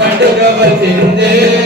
పండుగ వచ్చిందే.